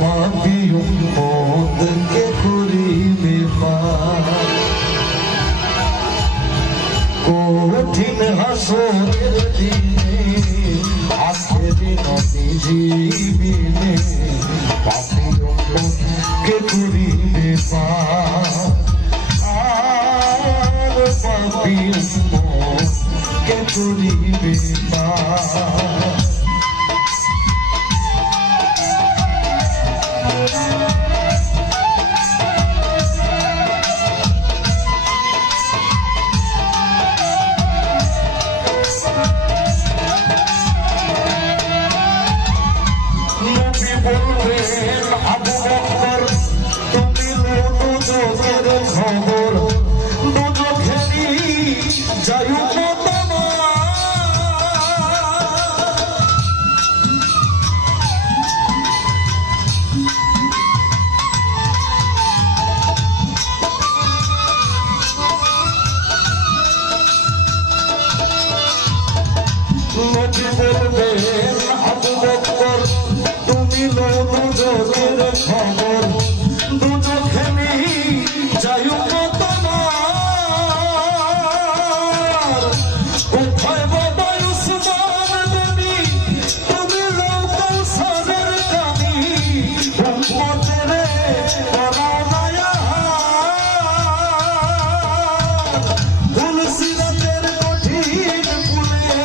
পাপী উম্মতকে করিবে পার। কঠিন হাসরের দিনে আখেরি নবীজি বিনে পাপী উম্মতকে করিবে পার। আর পাপী উম্মতকে করিবে পার। তুমি লো দুজকের খবর দুজকে যাই তোমার কোথায় বাবা উসমান তুমি তুমি লো কৌশলের কানি উম্মতের বড়ায়া তুলসিরাতের কঠিন ফুলে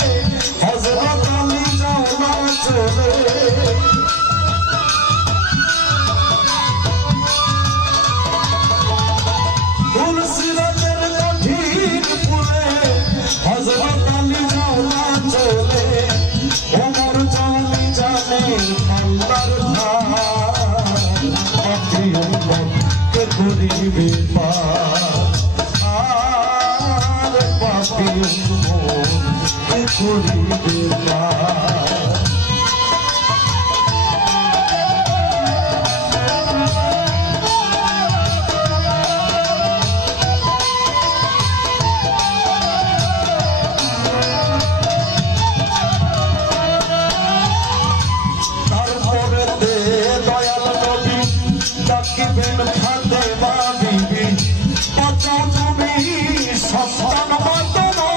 হযরত আলী যাও না চলে। করিবে পার। আর পাপী উম্মতকে করিবে পার। তারপরে দয়াল নবী ডাকিবেন ফাতেমা বিবি বাঁচাও তুমি সন্তান বাঁচানো।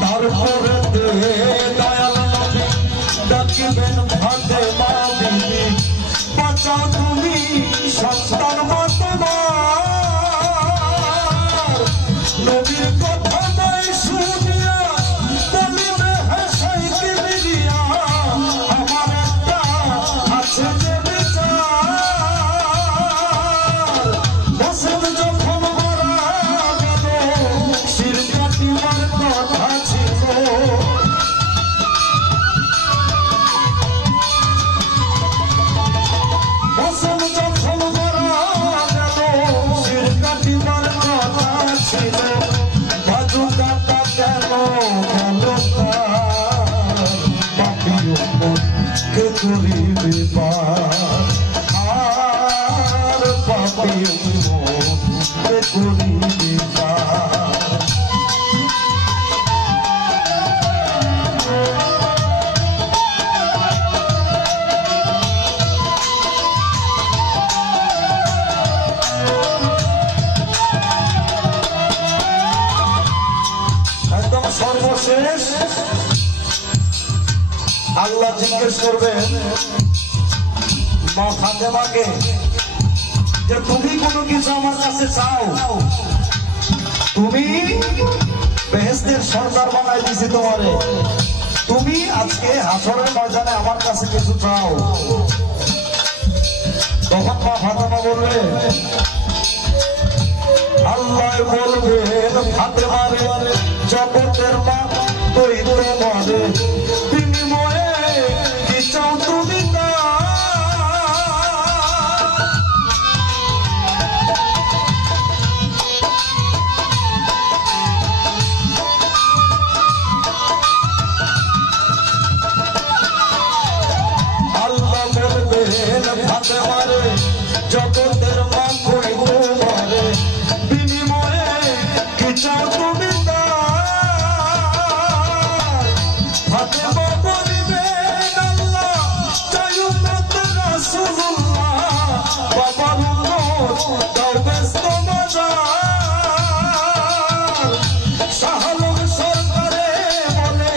তারপরে দয়াল নবী ডাকিবেন ফাতেমা বিবি বাঁচাও তুমি সন্তান বাঁচানো। নবীর কথা নাই শুনিয়া বলিবে হাসাই কিবরিয়া আমার একটা আছে যে বিচার। হোসেন যখন মারা গেল শির কাটিবার কথা ছিল। হোসেন যখন মারা গেল শির কাটিবার কথা ছিল। বাজু কাটা কেন গেল পাপী উম্মতকে করিবে পার। আর পাপী উম্মতকে করিবে পার। একদম সর্বশেষ আল্লাহ জিজ্ঞেস করবেন মা ফাতেমাকে যে তুমি কোনো কিছু আমার কাছে চাও, তুমি বেহেশতের সরকার বানাই দিছি তোমারে, তুমি আজকে হাসরের ময়দানে আমার কাছে কিছু চাও। তখন মা ফাতেমা বলবে আল্লাহ বলবেন ফাতেমারে জগতের মা তুই তোমারে বিনিময়ে কি চাও তুমি আল্লাহ বলবেন ফাতেমারে রাসূলুল্লাহ বাবার উম্মত দাও ব্যস্ত বাজার শাহলম সরকারে বলে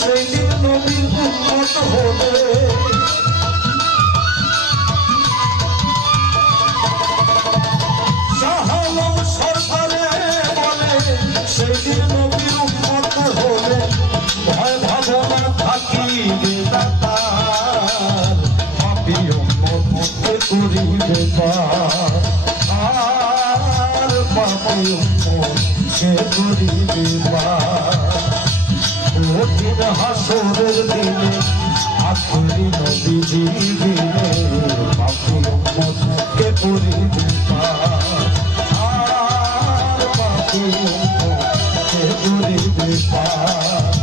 সেই দিন নবীর উম্মত হলে শাহলম সরকারে বলে সেই দিন নবীর উম্মত হলে ভয় ভাবনা থাকিবে না তার পাপী উম্মতকে করিবে পার আর পাপী উম্মতকে করিবে পার কঠিন হাসরের দিনে আখরি নবীজি দিনে পাপী উম্মতকে করিবে পার আর পাপী উম্মতকে করিবে পার